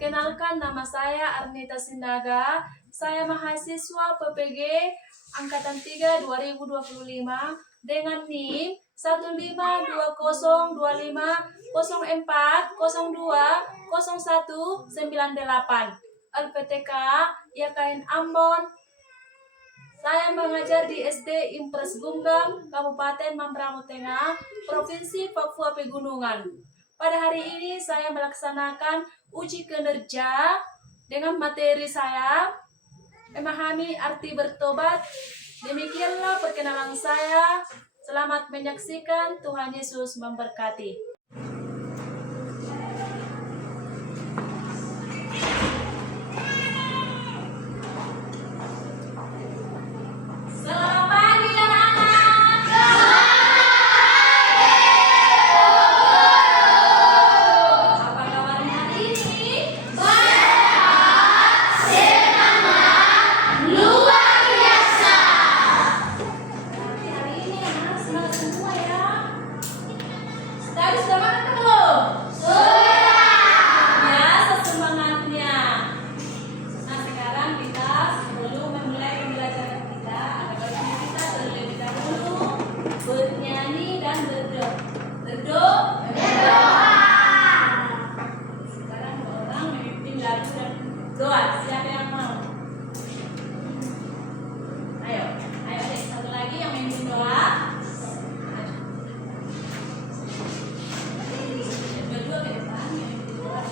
Perkenalkan, nama saya Arnita Sindaga. Saya mahasiswa PPG Angkatan 3 2025 dengan NIM 15204020198. LPTK YKN Ambon. Saya mengajar di SD Impres Gunggam, Kabupaten Mamberamo Tengah, Provinsi Papua Pegunungan. Pada hari ini saya melaksanakan uji kinerja dengan materi saya memahami arti bertobat. Demikianlah perkenalan saya. Selamat menyaksikan. Tuhan Yesus memberkati. Bernyanyi dan berdoa. Sekarang orang memimpin lagu dan doa. Siapa yang mau? Ayo deh, satu lagi yang memimpin doa. Berdua ke depan, memimpin doa.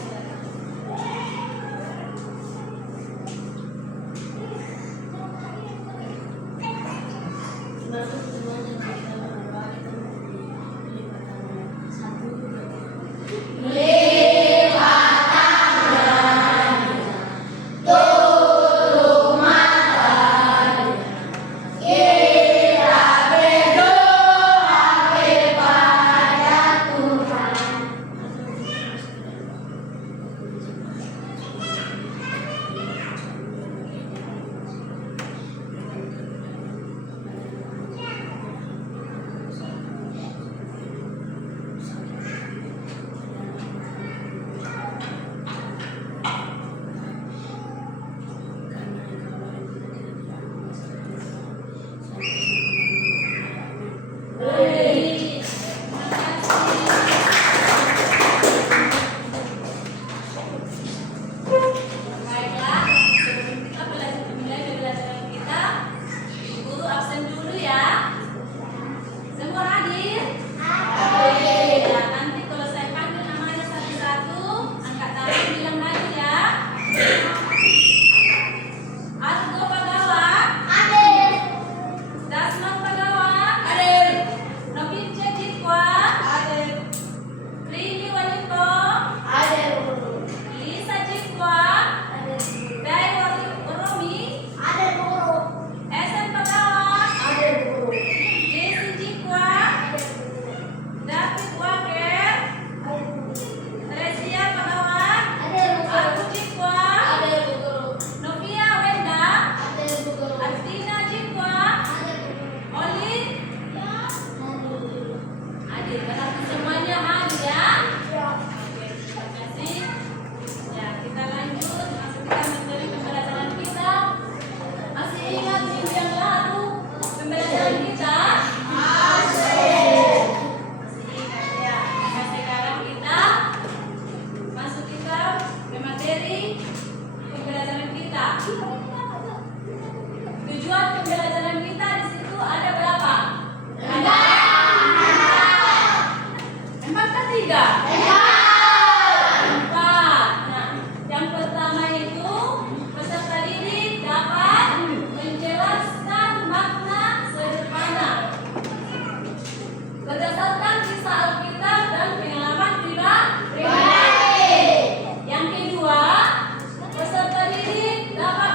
Tujuan pembelajaran kita di situ ada berapa? Empat kan tiga? Empat. Nah, yang pertama itu peserta didik dapat menjelaskan makna sederhana berdasarkan kisah Alkitab dan pengalaman pribadi. Yang kedua, peserta didik dapat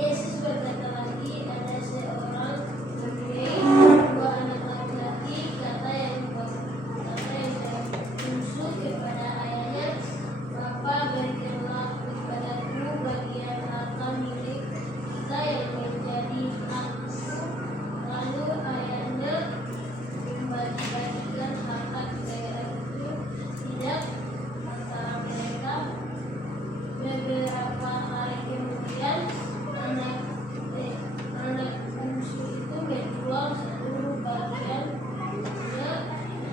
Yesus berkata lagi, ada seorang mempunyai dua anak laki-laki. Kata yang bungsu kepada ayahnya, Bapa, berikanlah kepadaku bagian harta milik kita yang menjadi hakku. Lalu ayahnya membagi-bagikan harta kekayaan itu tidak antara mereka. Beberapa hari kemudian anak bungsu itu menjual seluruh bagiannya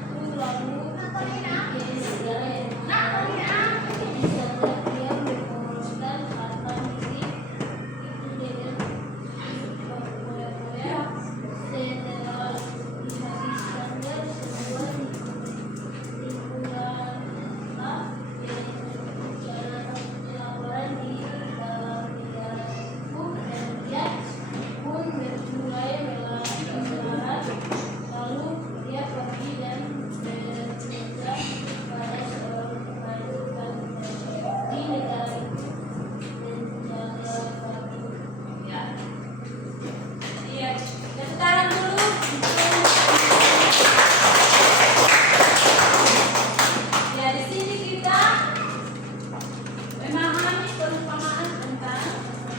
itu lalu pergi ke negara yang jauh. Di sana dia menguruskan harta milik itu dengan berfoya-foya. Setelah dihabiskannya semua lingkunganlah pelaburan di dalam negaraku, dan dia pun mulai melarat. Lalu dia pergi dan bekerja pada seorang tukang di negara itu, menjaga batu. Ya. Iya. Dan sekarang dulu. Ya, di sini kita memahami perumpamaan tentang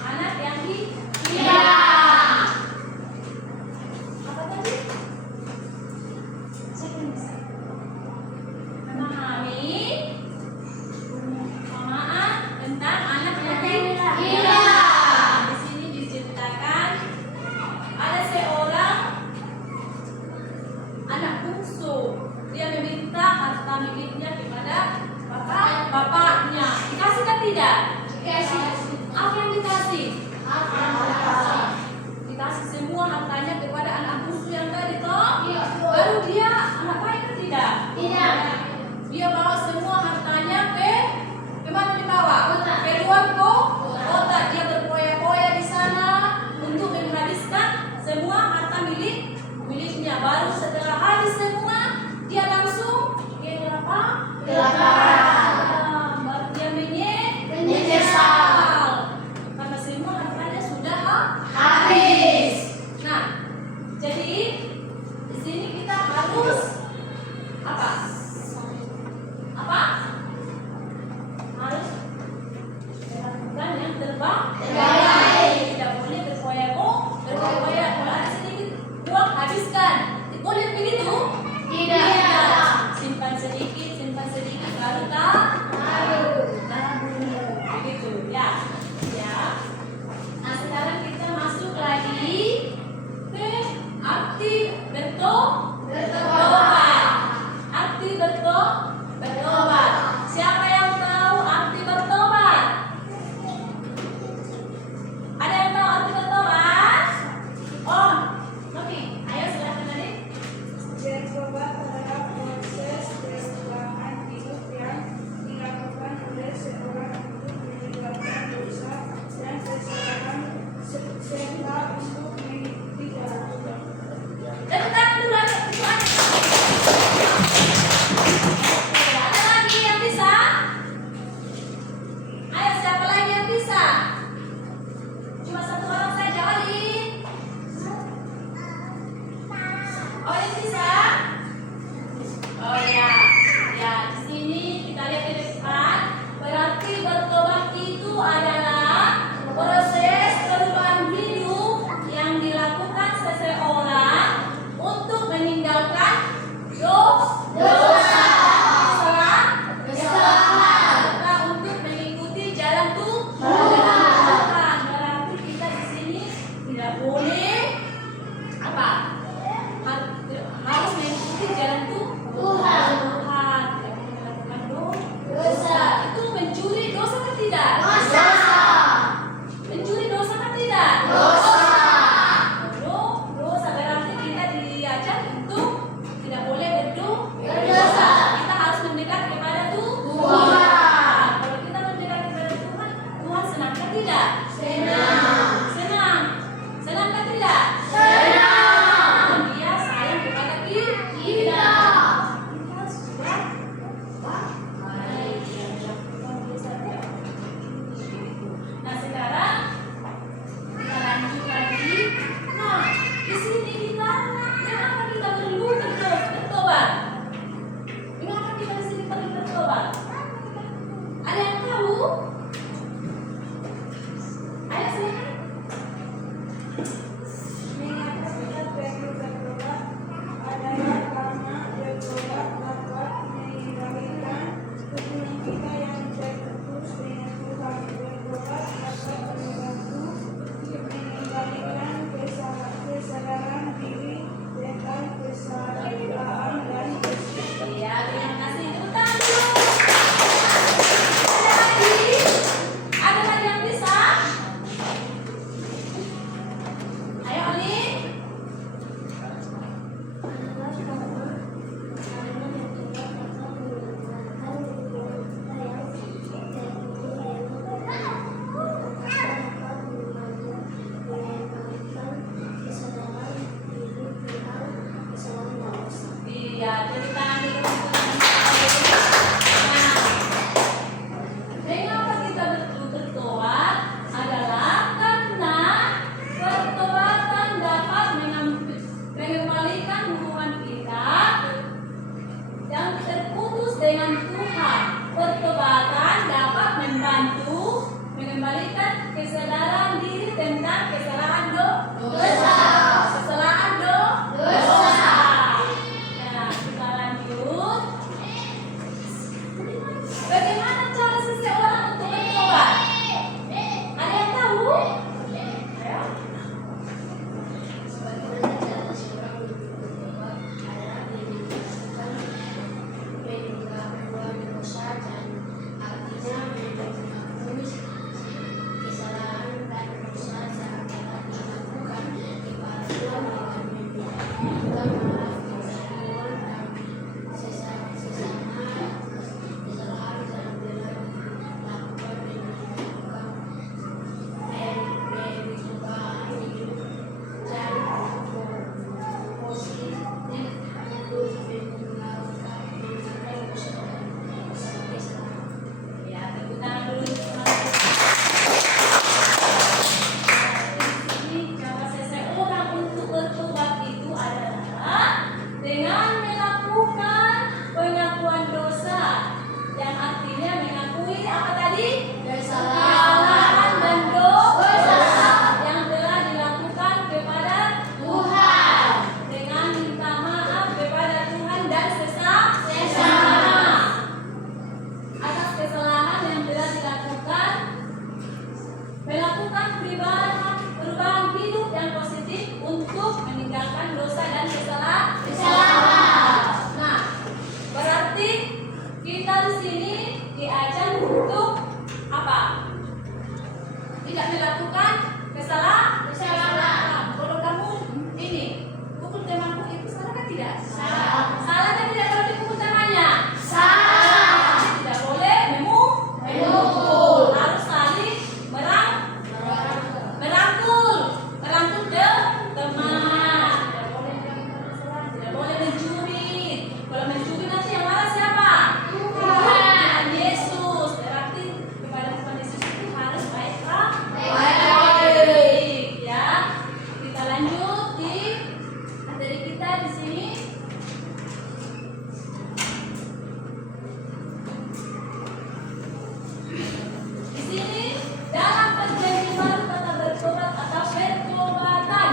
anak yang hilang. Apa tadi? Memahami perumpamaan tentang anak yang hilang. Di sini diceritakan ada seorang anak bungsu. Dia meminta harta miliknya kepada bapaknya. Dikasih kan tidak? Dikasih. Apa yang dikasih? Dikasih semua hartanya kepada anak bungsu yang tadi toh. Baru dia anak baik kan tidak? Tidak. Dia bawa semua hartanya ke mana dibawa? Kota. Ke luar kota. Dia berpoya-poya di sana untuk menghabiskan semua harta miliknya. Baru setelah habis semua, dia langsung ke apa? Kelaparan. Baru dia Menyesal. karena semua hartanya sudah Habis. Nah, jadi di sini kita harus apa? Harus melakukan yang terbaik. Tidak boleh berpoya-poya. Kalau ada sedikit uang habiskan. Boleh begitu? Tidak. Simpan sedikit, baru tabung. Begitu, ya. Nah, sekarang kita masuk lagi ke arti bertobat. Arti bertobat. Siapa yang tahu arti bertobat? Ada yang tahu arti bertobat? Oh, Nomi, ayo silakan adik. Bertobat adalah proses perubahan hidup yang dilakukan oleh seorang untuk meninggalkan dosa dan kesalahan serta untuk mengikuti jalan Tuhan. Tepuk tangan dulu, adik. Itu adik. Ada lagi yang bisa? Ayo, siapa lagi yang bisa? Cuma satu orang saja, Oli. Oh, yang bisa? Oh ya, di sini kita lihat ke depan. Berarti bertobat itu adalah proses perubahan hidup yang dilakukan seseorang untuk meninggalkan dosa, kesalahan, serta untuk mengikuti jalan Tuhan. Berarti kita di sini tidak boleh apa? Harus mengikuti jalan Tuhan. Tidak boleh melakukan dosa. Itu mencuri dosa kan tidak? Mencuri dosa kan tidak? Dosa berarti kita diajak untuk tidak boleh berdosa. Kita harus mendekat kepada Tuhan. Kalau kita mendekat kepada Tuhan, Tuhan senang kan tidak? Senang. tidak melakukan kesalahan. Kalau kamu ini pukul temanmu itu salah kan tidak? Salah kan tidak kalau dipukul temannya? Tidak boleh memukul. Harus saling merangkul ke teman. Tidak boleh mencuri. Kalau mencuri nanti yang marah siapa? Tuhan Yesus. Berarti kepada Tuhan Yesus itu harus baik. Ya. Kita lanjut di materi kita di sini. Di sini dalam perjanjian baru kata bertobat atau pertobatan.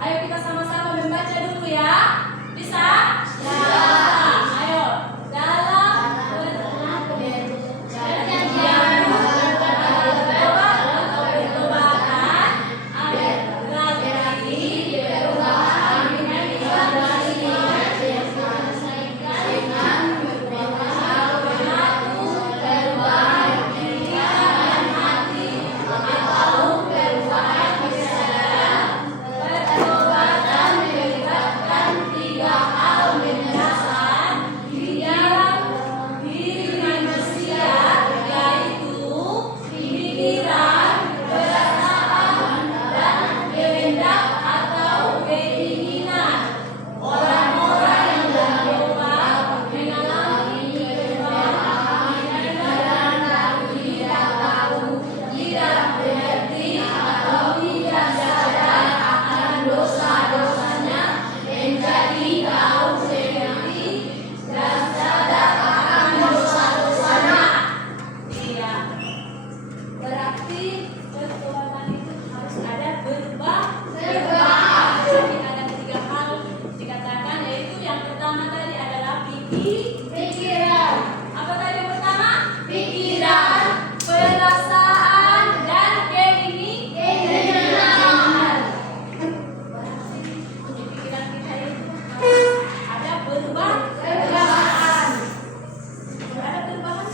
Ayo kita sama-sama membaca dulu ya. Bisa? Ya. Ayo. Dalam perjanjian baru kata bertobat atau pertobatan. Ayat berarti perubahan dengan pertobatan melibatkan tiga hal mendasar di dalam diri manusia, yaitu pikiran, perasaan, dan kehendak atau keinginan. Orang-orang yang bertobat mengalami perubahan pikiran, tapi tidak tahu, tidak mengerti atau tidak sadar akan dosa-dosanya, menjadi tahu seperti dan sadar akan dosa-dosanya. Iya. Berarti pertobatan itu harus ada perubahan. Jadi ada tiga hal dikatakan, yaitu yang pertama tadi adalah pikiran. Apa tadi yang pertama? Pikiran, perasaan, dan keinginan. Berarti di pikiran kita itu harus ada perubahan. Kalau ada perubahan,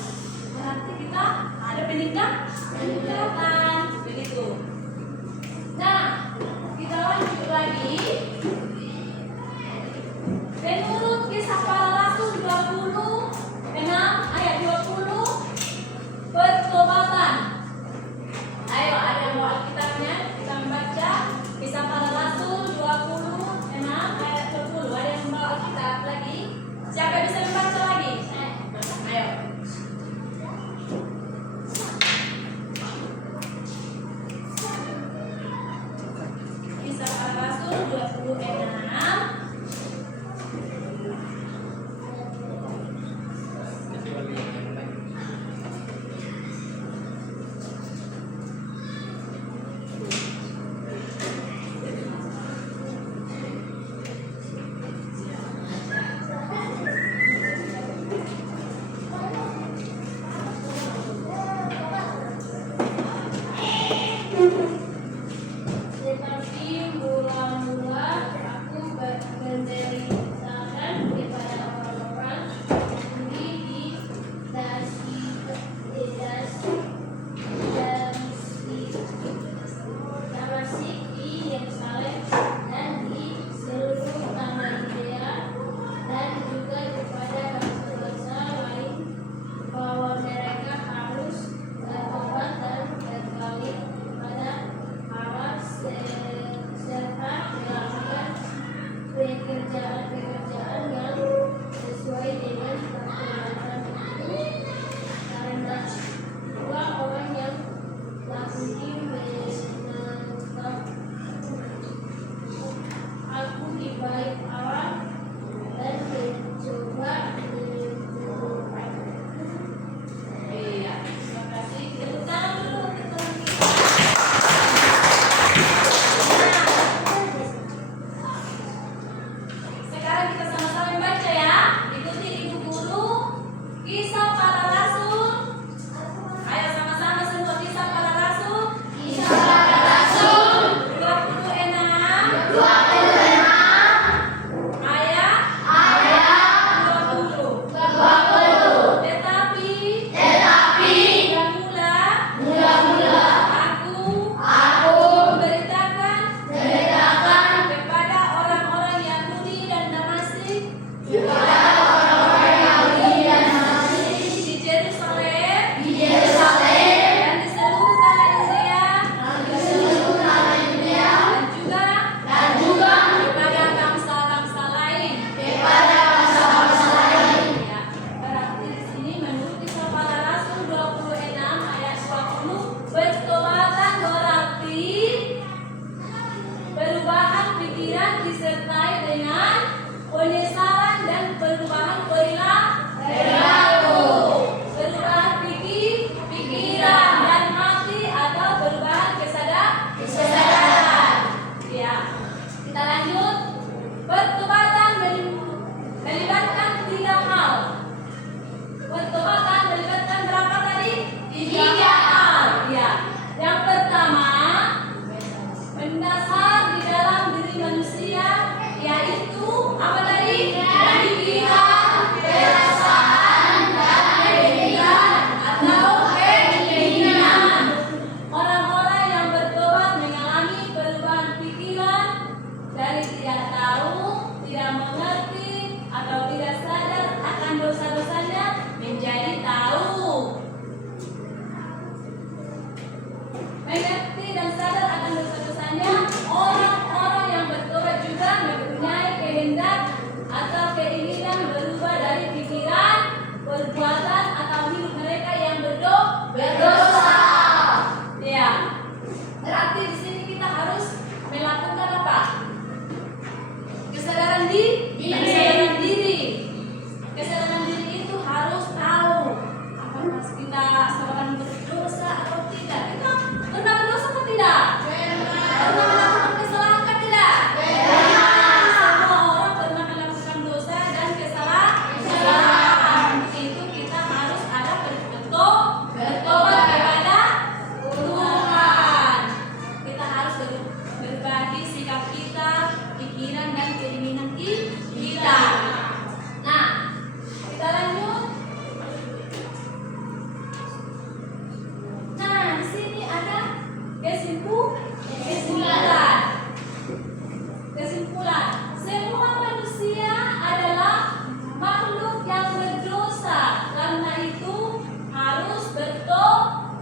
berarti kita ada peningkatan. Begitu. Nah, kita lanjut lagi. Menurut Kisah Para Rasul 26 ayat 20, pertobatan. Ayo, ada yang bawa Alkitabnya, kita membaca Kisah Para Rasul 26 ayat 20. Ada yang bawa Alkitab lagi? Siapa bisa membaca lagi? Ayo. Kisah Para Rasul 26. Tetapi mula-mula aku menceritakan kepada orang-orang Yahudi di Damasik, di Yerusalem, dan di seluruh tanah Yudea, dan juga kepada bangsa-bangsa lain, bahwa mereka harus bertobat dan berbalik kepada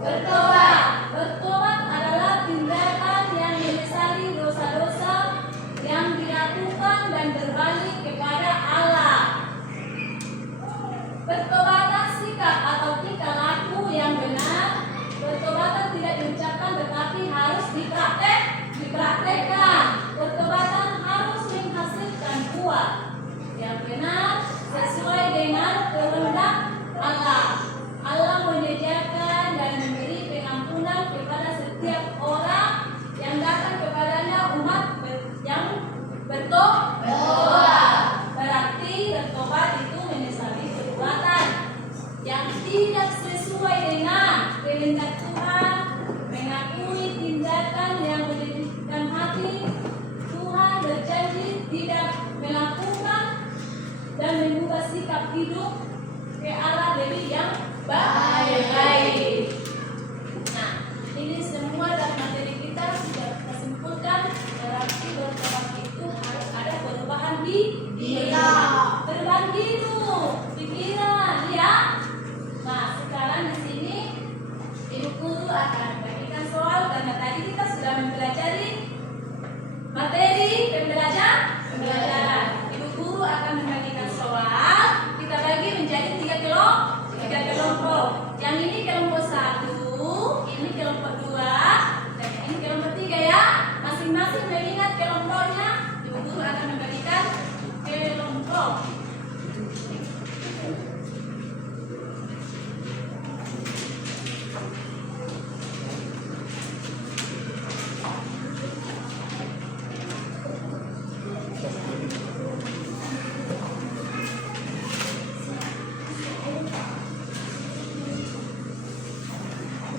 Bertobat. Bertobat adalah tindakan yang menyesali dosa-dosa yang dilakukan dan berbalik kepada Allah. Pertobatan sikap atau tingkah laku yang benar. Pertobatan tidak diucapkan tetapi harus dipraktekkan. Pertobatan harus menghasilkan buah yang benar sesuai dengan kehendak Allah. Allah menyediakan dan memberi pengampunan kepada setiap orang yang datang kepadanya, umat yang bertobat. Berarti bertobat itu menyesali perbuatan yang tidak sesuai dengan kehendak Tuhan, mengakui tindakan yang menyedihkan hati. Tuhan berjanji tidak melakukan dan mengubah sikap hidup ke arah diri yang baik. Nah, ini semua dari materi kita sudah kita simpulkan. Berarti bertobat itu harus ada perubahan perubahan hidup, pikiran, ya. Nah, sekarang di sini Ibu Guru akan memberikan soal karena tadi kita sudah mempelajari materi pembelajaran. Ibu Guru akan membagikan soal. Kita bagi menjadi tiga kelompok. Yang ini kelompok 1, ini kelompok 2, dan ini kelompok 3, ya. Masing-masing mengingat kelompoknya. Ibu Guru akan membagikan kelompok.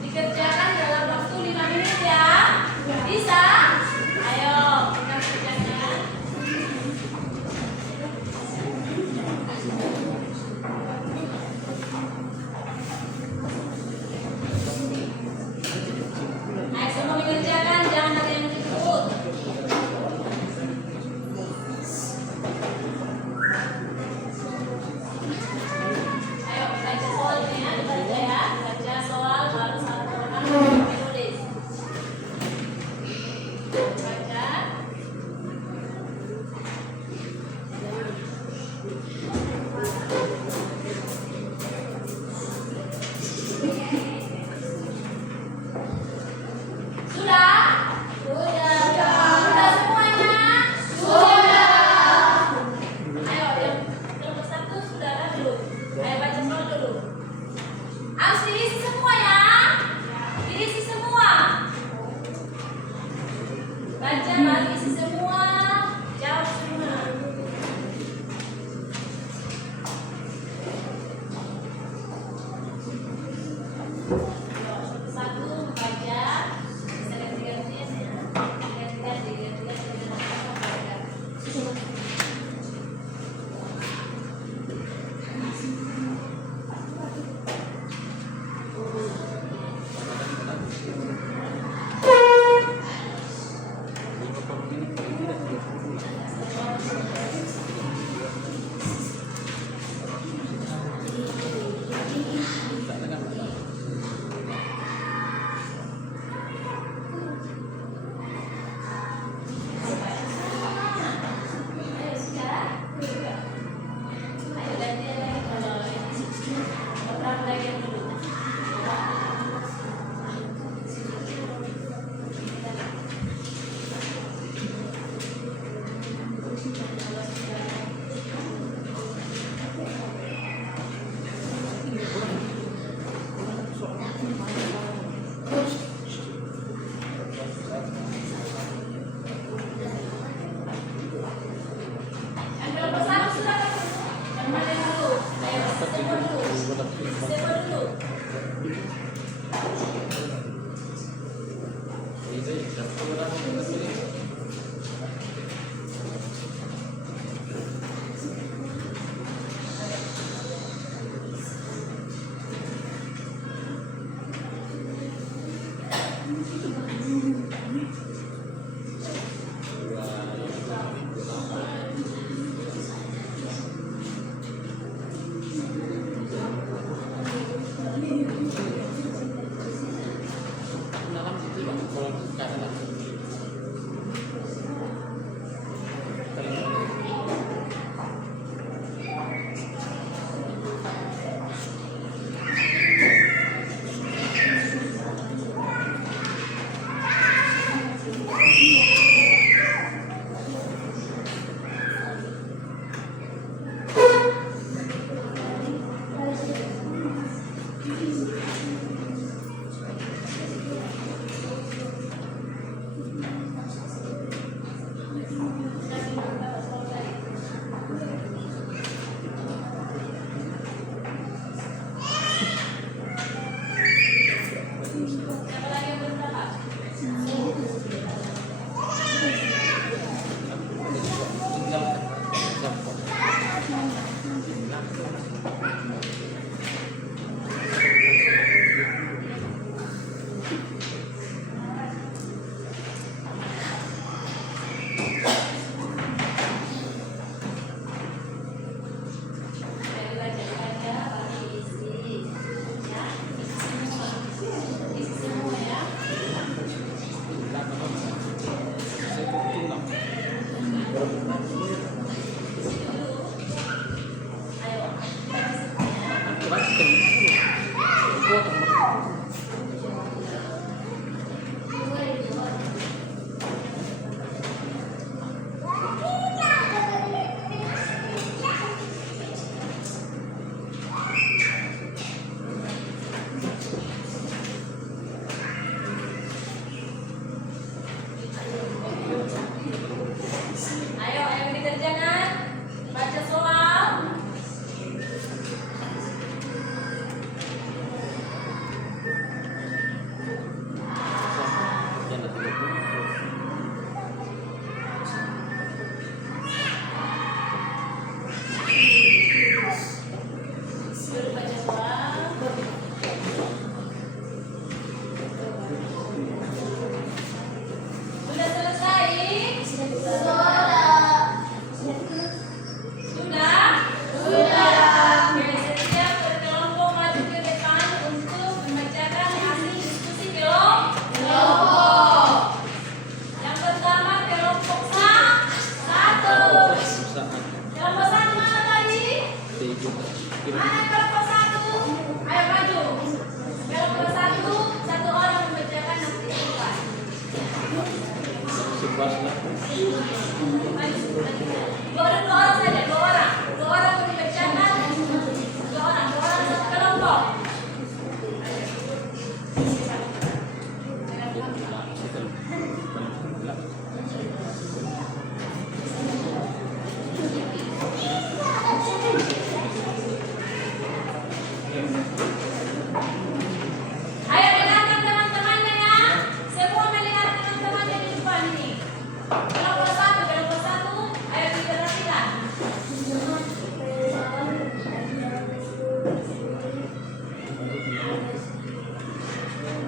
Dikerjakan dalam waktu 5 menit, ya. Bisa? Ayo kita kerjakan. Ayo semua mengerjakan, jangan ada yang ikut. Ayo baca soalnya, dibaca ya. Baca soal baru satu orang menulis. Baca. Sudah? Sudah semuanya? Ayo, yang kelompok 1 sudah kan dulu. Ayo baca soal dulu. Harus diisi semua, ya. Diisi semua. Baca baru isi semua. Jawab semua. Satu baca. Bisa ganti-gantian, ya. Ganti-ganti. Ayo sekarang. Ayo gantian lagi kalau ini. Orang lagi yang dulu. Yang kelompok 1 sudah kan? Yang mana dulu? Ayo semua dulu. Semua dulu.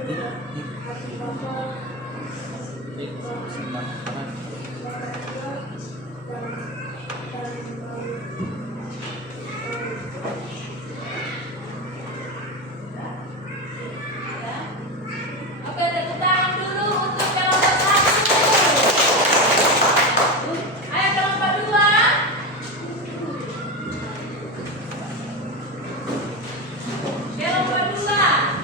Oke, tepuk tangan dulu untuk kelompok 1. Ayo kelompok 2. Kelompok 2.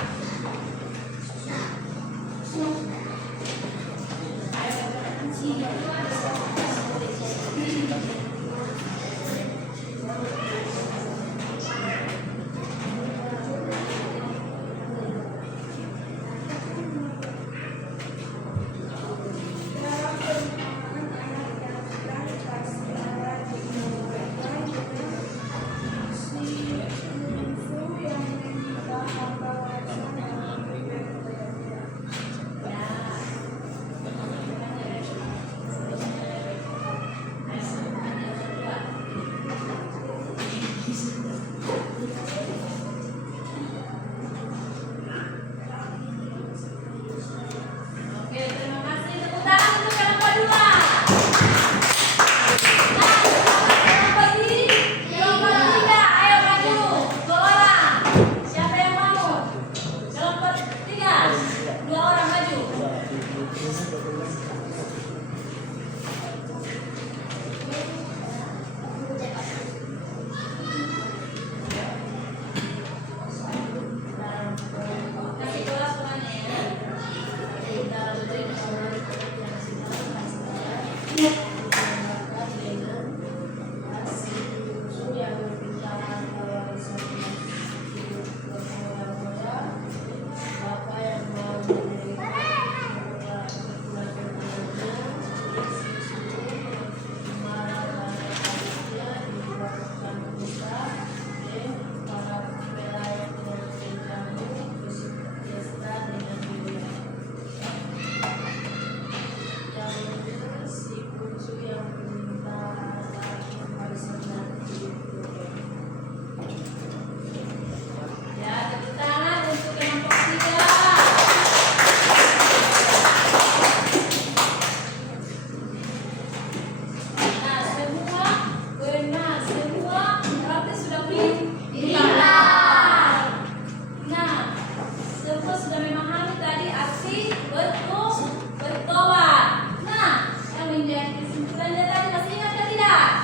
Dalam perumpamaan anak yang sedang dikasihkan digambarkan dengan si bungsu yang meminta harta warisan yang memberikan kepada dia. Oke, terima kasih. Tepuk tangan untuk kelompok 2. Nah, kelompok 3. Ayo maju. 2 orang. Siapa yang mau? Kelompok 3. 2 orang maju. Kasih kelas semuanya ya. Ya, tepuk tangan untuk kelompok 3. Nah, semua benar, semua berarti sudah pintar. Nah, semua sudah memahami tadi aksi bertobat. Nah, yang menjadi kesimpulannya tadi masih ingat atau tidak?